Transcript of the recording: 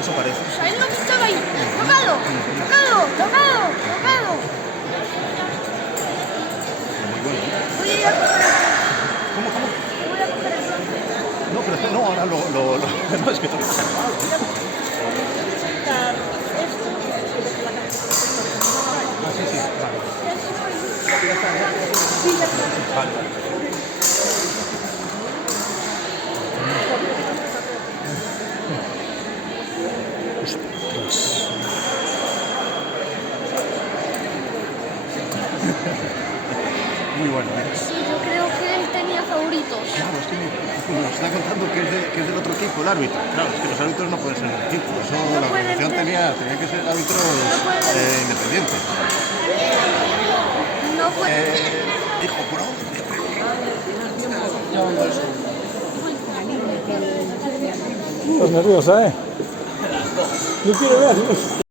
Eso parece. ¿Sabéis lo que estaba ahí? ¡Tocado! ¡Tocado! ¡Tocado! ¡Tocado! Muy bueno. Voy a ir a coger el... ¿Cómo? Voy a coger el blanco. No, pero no, ahora lo... No, es que Voy a sacar esto. Ah, sí, vale. Sí, ya está. Vale. Muy bueno, ¿eh? Sí, yo creo que él tenía favoritos. Claro, es que nos está contando que es del otro equipo el árbitro. Claro, es que los árbitros no pueden ser del equipo. Eso, No la pueden organización ser. tenía que ser árbitros independientes. No fue... Dijo, por ahora. Estás nerviosa, ¿eh? Yo quiero ver.